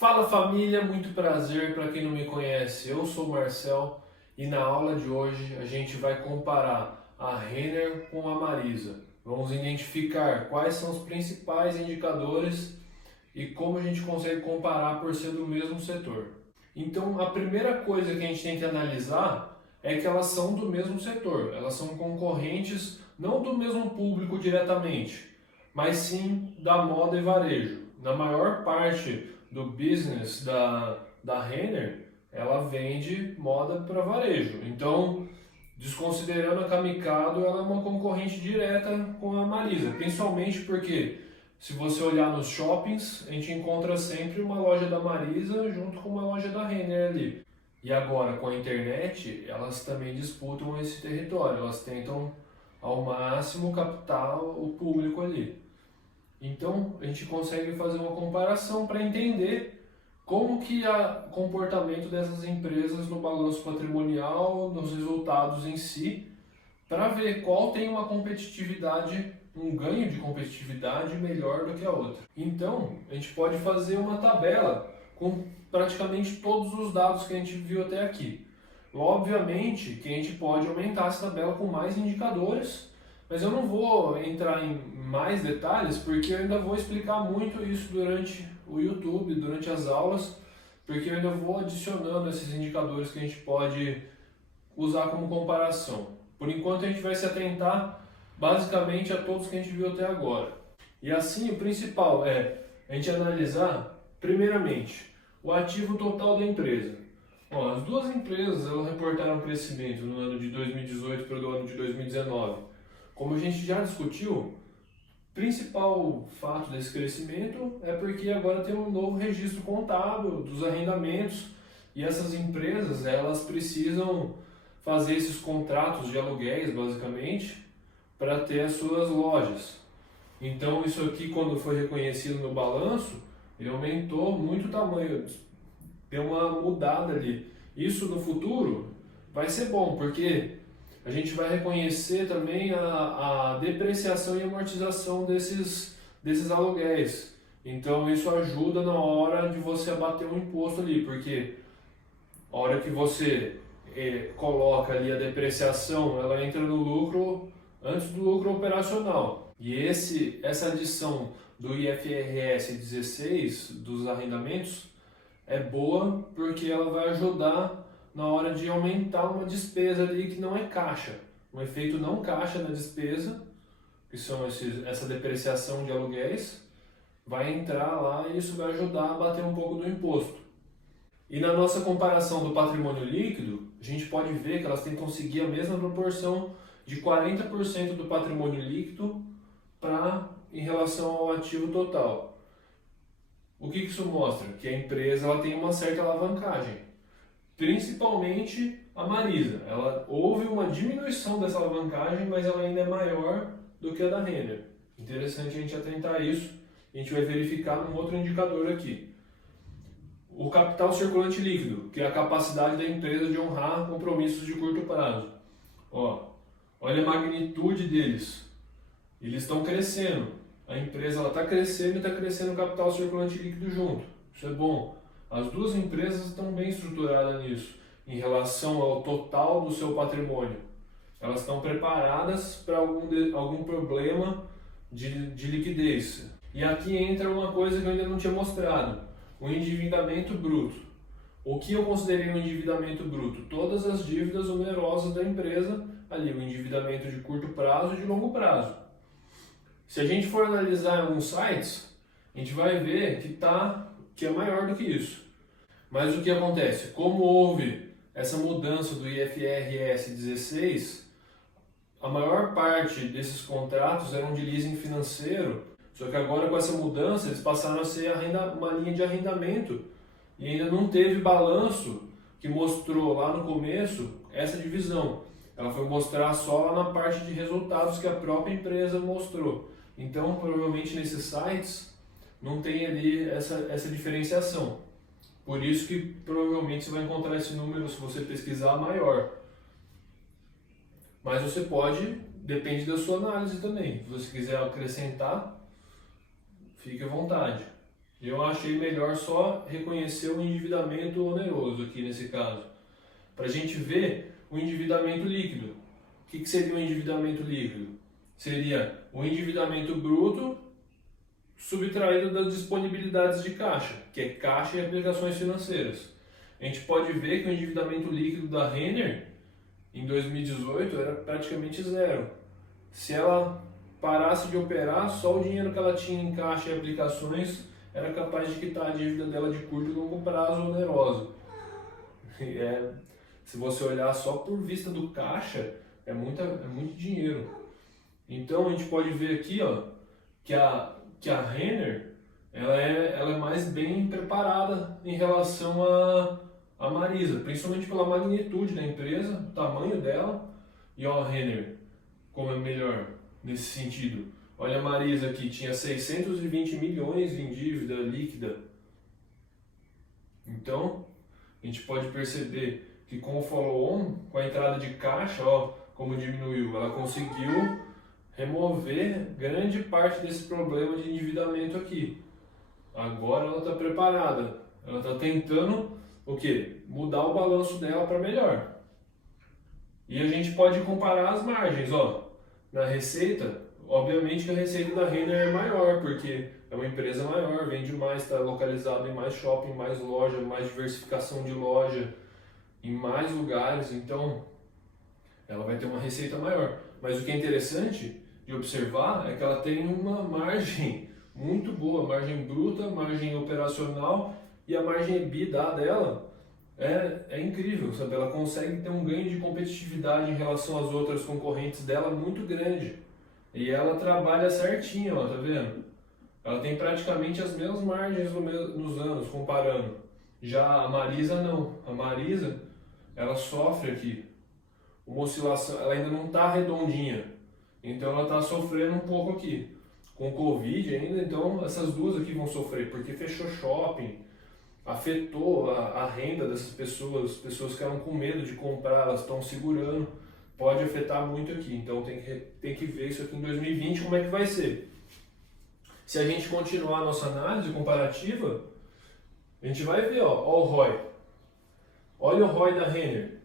Fala família, muito prazer. Para quem não me conhece, eu sou o Marcel e na aula de hoje a gente vai comparar a Renner com a Marisa. Vamos identificar quais são os principais indicadores e como a gente consegue comparar por ser do mesmo setor. Então, a primeira coisa que a gente tem que analisar é que elas são do mesmo setor, elas são concorrentes não do mesmo público diretamente, mas sim da moda e varejo. Na maior parte do business da Renner, ela vende moda para varejo. Então, desconsiderando a Camicado, ela é uma concorrente direta com a Marisa, principalmente porque se você olhar nos shoppings, a gente encontra sempre uma loja da Marisa junto com uma loja da Renner ali. E agora com a internet, elas também disputam esse território, elas tentam ao máximo captar o público ali. Então a gente consegue fazer uma comparação para entender como que é o comportamento dessas empresas no balanço patrimonial, nos resultados em si, para ver qual tem uma competitividade, um ganho de competitividade melhor do que a outra. Então a gente pode fazer uma tabela com praticamente todos os dados que a gente viu até aqui. Obviamente que a gente pode aumentar essa tabela com mais indicadores, mas eu não vou entrar em mais detalhes porque eu ainda vou explicar muito isso durante o YouTube, durante as aulas, porque eu ainda vou adicionando esses indicadores que a gente pode usar como comparação. Por enquanto a gente vai se atentar basicamente a todos que a gente viu até agora. E assim o principal é a gente analisar, primeiramente, o ativo total da empresa. Ó, as duas empresas elas reportaram crescimento no ano de 2018 para o ano de 2019. Como a gente já discutiu, o principal fato desse crescimento é porque agora tem um novo registro contábil dos arrendamentos e essas empresas elas precisam fazer esses contratos de aluguéis basicamente para ter as suas lojas. Então isso aqui quando foi reconhecido no balanço, ele aumentou muito o tamanho, deu uma mudada ali. Isso no futuro vai ser bom, porque a gente vai reconhecer também a depreciação e amortização desses aluguéis. Então isso ajuda na hora de você abater um imposto ali, porque a hora que você coloca ali a depreciação, ela entra no lucro antes do lucro operacional. E essa adição do IFRS 16 dos arrendamentos é boa porque ela vai ajudar na hora de aumentar uma despesa ali que não é caixa. Um efeito não caixa na despesa, que são essa depreciação de aluguéis, vai entrar lá e isso vai ajudar a bater um pouco do imposto. E na nossa comparação do patrimônio líquido, a gente pode ver que elas tentam seguir a mesma proporção de 40% do patrimônio líquido em relação ao ativo total. O que isso mostra? Que a empresa ela tem uma certa alavancagem. Principalmente a Marisa. Houve uma diminuição dessa alavancagem, mas ela ainda é maior do que a da Renner. Interessante a gente atentar isso. A gente vai verificar num outro indicador aqui. O capital circulante líquido, que é a capacidade da empresa de honrar compromissos de curto prazo. Ó, olha a magnitude deles. Eles estão crescendo. A empresa está crescendo e está crescendo o capital circulante líquido junto. Isso é bom. As duas empresas estão bem estruturadas nisso, em relação ao total do seu patrimônio. Elas estão preparadas para algum problema de liquidez. E aqui entra uma coisa que eu ainda não tinha mostrado, o endividamento bruto. O que eu considerei um endividamento bruto? Todas as dívidas onerosas da empresa, ali o endividamento de curto prazo e de longo prazo. Se a gente for analisar em alguns sites, a gente vai ver que é maior do que isso. Mas o que acontece? Como houve essa mudança do IFRS 16, a maior parte desses contratos eram de leasing financeiro, só que agora com essa mudança eles passaram a ser uma linha de arrendamento e ainda não teve balanço que mostrou lá no começo essa divisão. Ela foi mostrar só lá na parte de resultados que a própria empresa mostrou. Então, provavelmente nesses sites não tem ali essa diferenciação. Por isso que provavelmente você vai encontrar esse número, se você pesquisar, maior. Mas você pode, depende da sua análise também. Se você quiser acrescentar, fique à vontade. Eu achei melhor só reconhecer o endividamento oneroso aqui nesse caso, para a gente ver o endividamento líquido. O que seria o endividamento líquido? Seria o endividamento bruto subtraído das disponibilidades de caixa, que é caixa e aplicações financeiras. A gente pode ver que o endividamento líquido da Renner em 2018 era praticamente zero. Se ela parasse de operar, só o dinheiro que ela tinha em caixa e aplicações era capaz de quitar a dívida dela de curto e longo prazo onerosa. Se você olhar só por vista do caixa, é muito dinheiro. Então a gente pode ver aqui, ó, que a Renner ela é mais bem preparada em relação a Marisa, principalmente pela magnitude da empresa, o tamanho dela, e ó, a Renner como é melhor nesse sentido. Olha a Marisa aqui, tinha 620 milhões em dívida líquida. Então, a gente pode perceber que com o follow-on, com a entrada de caixa, ó, como diminuiu, ela conseguiu remover grande parte desse problema de endividamento aqui. Agora ela está preparada, ela está tentando o quê? Mudar o balanço dela para melhor. E a gente pode comparar as margens, ó, na receita. Obviamente que a receita da Renner é maior, porque é uma empresa maior, vende mais, está localizado em mais shopping, mais loja, mais diversificação de loja, em mais lugares, então ela vai ter uma receita maior. Mas o que é interessante de observar é que ela tem uma margem muito boa, margem bruta, margem operacional, e a margem EBITDA dela é incrível, sabe? Ela consegue ter um ganho de competitividade em relação às outras concorrentes dela muito grande. E ela trabalha certinho, ó, tá vendo? Ela tem praticamente as mesmas margens nos anos, comparando. Já a Marisa não. A Marisa, ela sofre aqui uma oscilação, ela ainda não está redondinha. Então ela está sofrendo um pouco aqui. Com Covid ainda, então essas duas aqui vão sofrer, porque fechou shopping, afetou a renda dessas pessoas, pessoas que eram com medo de comprar, elas estão segurando, pode afetar muito aqui. Então tem que ver isso aqui em 2020, como é que vai ser. Se a gente continuar a nossa análise comparativa, a gente vai ver, ó o ROI. Olha o ROI da Renner,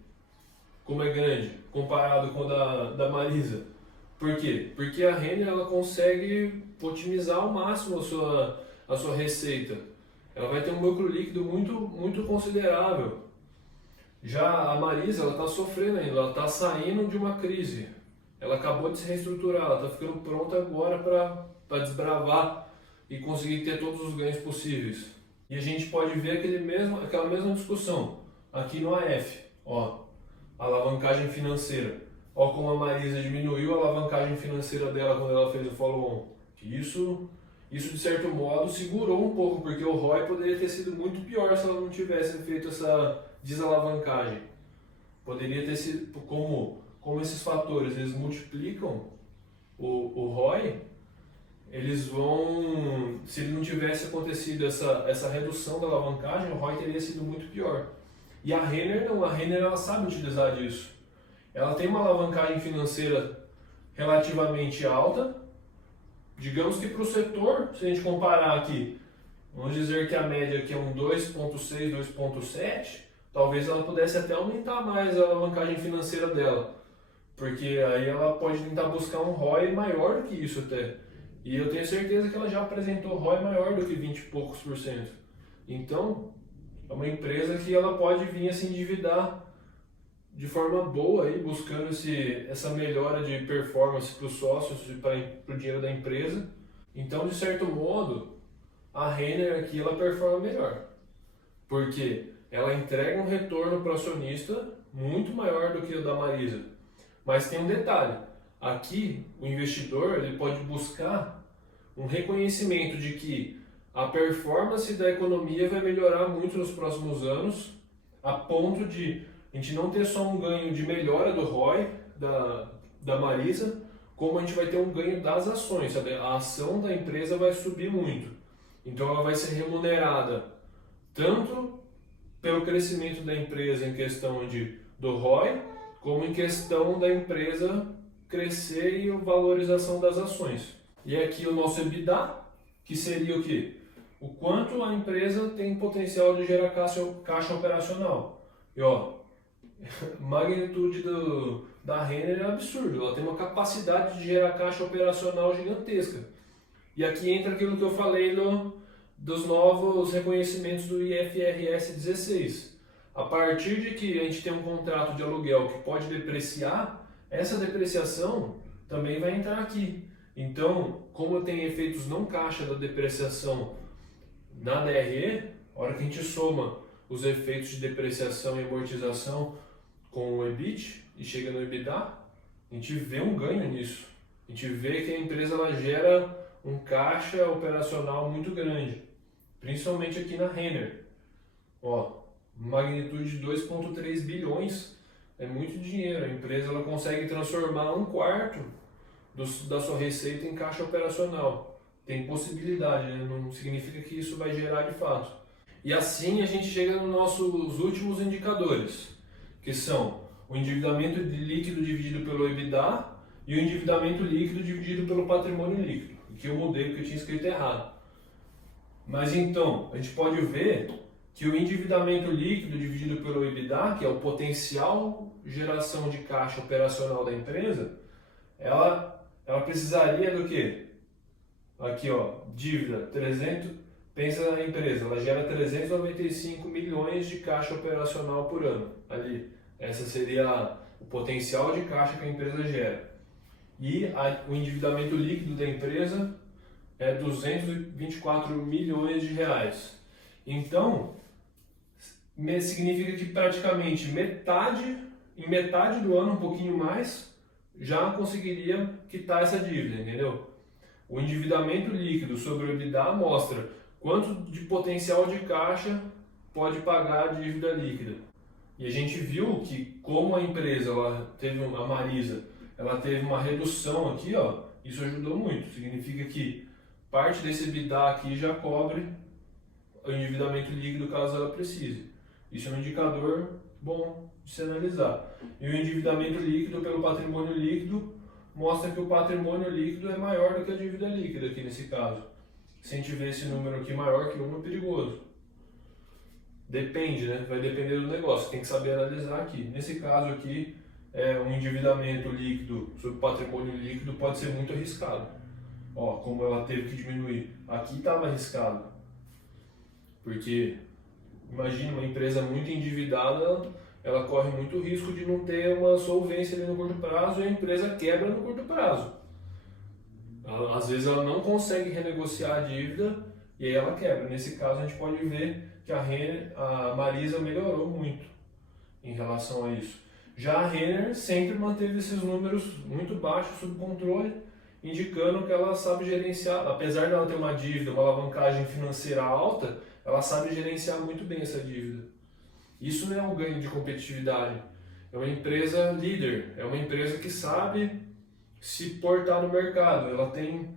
como é grande, comparado com o da Marisa. Por quê? Porque a Renner ela consegue otimizar ao máximo a sua receita. Ela vai ter um lucro líquido muito considerável. Já a Marisa, ela está sofrendo ainda, ela está saindo de uma crise. Ela acabou de se reestruturar, ela está ficando pronta agora para desbravar e conseguir ter todos os ganhos possíveis. E a gente pode ver aquela mesma discussão aqui no AF, ó, a alavancagem financeira. Ó como a Marisa diminuiu a alavancagem financeira dela quando ela fez o follow-on. Isso de certo modo segurou um pouco, porque o ROI poderia ter sido muito pior se ela não tivesse feito essa desalavancagem. Poderia ter sido, como esses fatores eles multiplicam o ROI, eles vão, se não tivesse acontecido essa redução da alavancagem, o ROI teria sido muito pior. E a Renner não, a Renner ela sabe utilizar disso. Ela tem uma alavancagem financeira relativamente alta. Digamos que para o setor, se a gente comparar aqui, vamos dizer que a média aqui é um 2.6, 2.7, talvez ela pudesse até aumentar mais a alavancagem financeira dela, porque aí ela pode tentar buscar um ROI maior do que isso até. E eu tenho certeza que ela já apresentou ROI maior do que 20 e poucos por cento. Então, é uma empresa que ela pode vir a se endividar de forma boa, aí, buscando essa melhora de performance para os sócios e para o dinheiro da empresa. Então, de certo modo, a Renner aqui ela performa melhor, porque ela entrega um retorno para o acionista muito maior do que o da Marisa. Mas tem um detalhe, aqui o investidor ele pode buscar um reconhecimento de que a performance da economia vai melhorar muito nos próximos anos, a ponto de a gente não ter só um ganho de melhora do ROI da Marisa, como a gente vai ter um ganho das ações, sabe? A ação da empresa vai subir muito. Então ela vai ser remunerada tanto pelo crescimento da empresa em questão do ROI, como em questão da empresa crescer e a valorização das ações. E aqui o nosso EBITDA, que seria o quê? o quanto a empresa tem potencial de gerar caixa operacional. E ó, a magnitude da Renner é absurda, ela tem uma capacidade de gerar caixa operacional gigantesca. E aqui entra aquilo que eu falei dos novos reconhecimentos do IFRS 16. A partir de que a gente tem um contrato de aluguel que pode depreciar, essa depreciação também vai entrar aqui. Então, como tem efeitos não caixa da depreciação na DRE, a hora que a gente soma os efeitos de depreciação e amortização com o EBIT e chega no EBITDA, a gente vê um ganho nisso. A gente vê que a empresa ela gera um caixa operacional muito grande, principalmente aqui na Renner. Ó, magnitude de 2,3 bilhões, é muito dinheiro. A empresa ela consegue transformar 1/4 da sua receita em caixa operacional. Tem possibilidade, né? Não significa que isso vai gerar de fato. E assim a gente chega nos nossos últimos indicadores, que são o endividamento líquido dividido pelo EBITDA e o endividamento líquido dividido pelo patrimônio líquido, que eu mudei porque eu tinha escrito errado. Mas então, a gente pode ver que o endividamento líquido dividido pelo EBITDA, que é o potencial geração de caixa operacional da empresa, ela precisaria do quê? Aqui ó, dívida, 300, pensa na empresa, ela gera 395 milhões de caixa operacional por ano, ali. Essa seria o potencial de caixa que a empresa gera. E o endividamento líquido da empresa é 224 milhões de reais. Então, significa que praticamente em metade do ano, um pouquinho mais, já conseguiria quitar essa dívida, entendeu? O endividamento líquido sobre o EBITDA mostra quanto de potencial de caixa pode pagar a dívida líquida. E a gente viu que como a empresa, a Marisa, ela teve uma redução aqui, ó, isso ajudou muito. Significa que parte desse EBITDA aqui já cobre o endividamento líquido caso ela precise. Isso é um indicador bom de se analisar. E o endividamento líquido pelo patrimônio líquido mostra que o patrimônio líquido é maior do que a dívida líquida aqui nesse caso. Se a gente vê esse número aqui maior que 1, é perigoso. Depende, né? Vai depender do negócio, tem que saber analisar aqui. Nesse caso aqui, um endividamento líquido sobre patrimônio líquido pode ser muito arriscado. Ó, como ela teve que diminuir. Aqui estava arriscado. Porque, imagina, uma empresa muito endividada, ela corre muito risco de não ter uma solvência ali no curto prazo e a empresa quebra no curto prazo. Às vezes ela não consegue renegociar a dívida e aí ela quebra. Nesse caso a gente pode ver que a Marisa melhorou muito em relação a isso. Já a Renner sempre manteve esses números muito baixos sob controle, indicando que ela sabe gerenciar, apesar de ela ter uma dívida, uma alavancagem financeira alta, ela sabe gerenciar muito bem essa dívida. Isso não é um ganho de competitividade, é uma empresa líder, é uma empresa que sabe se portar no mercado, ela tem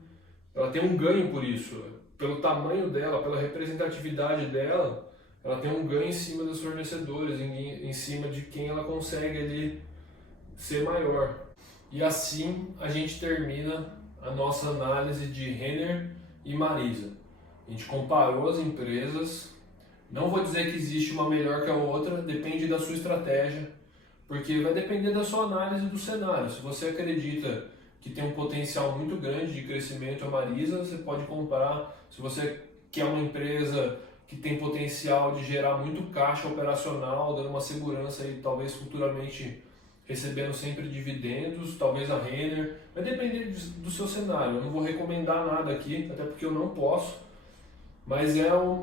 um ganho por isso, pelo tamanho dela, pela representatividade dela, ela tem um ganho em cima dos fornecedores, em cima de quem ela consegue ali ser maior. E assim a gente termina a nossa análise de Renner e Marisa. A gente comparou as empresas, não vou dizer que existe uma melhor que a outra, depende da sua estratégia, porque vai depender da sua análise do cenário. Se você acredita que tem um potencial muito grande de crescimento a Marisa, você pode comprar. Se você quer uma empresa que tem potencial de gerar muito caixa operacional, dando uma segurança e talvez futuramente recebendo sempre dividendos, talvez a Renner, vai depender do seu cenário. Eu não vou recomendar nada aqui, até porque eu não posso, mas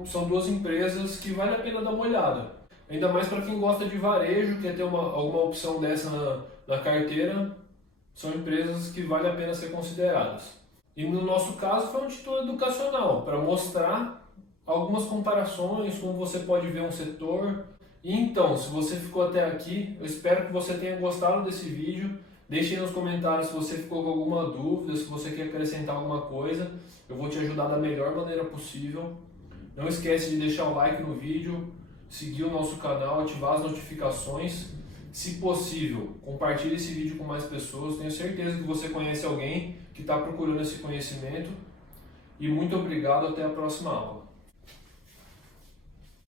são duas empresas que vale a pena dar uma olhada. Ainda mais para quem gosta de varejo, quer ter alguma opção dessa na carteira, são empresas que vale a pena ser consideradas. E no nosso caso foi um título educacional, para mostrar algumas comparações, como você pode ver um setor. E então, se você ficou até aqui, eu espero que você tenha gostado desse vídeo. Deixe aí nos comentários se você ficou com alguma dúvida, se você quer acrescentar alguma coisa. Eu vou te ajudar da melhor maneira possível. Não esquece de deixar o like no vídeo, seguir o nosso canal, ativar as notificações. Se possível, compartilhe esse vídeo com mais pessoas. Tenho certeza que você conhece alguém que está procurando esse conhecimento. E muito obrigado, até a próxima aula.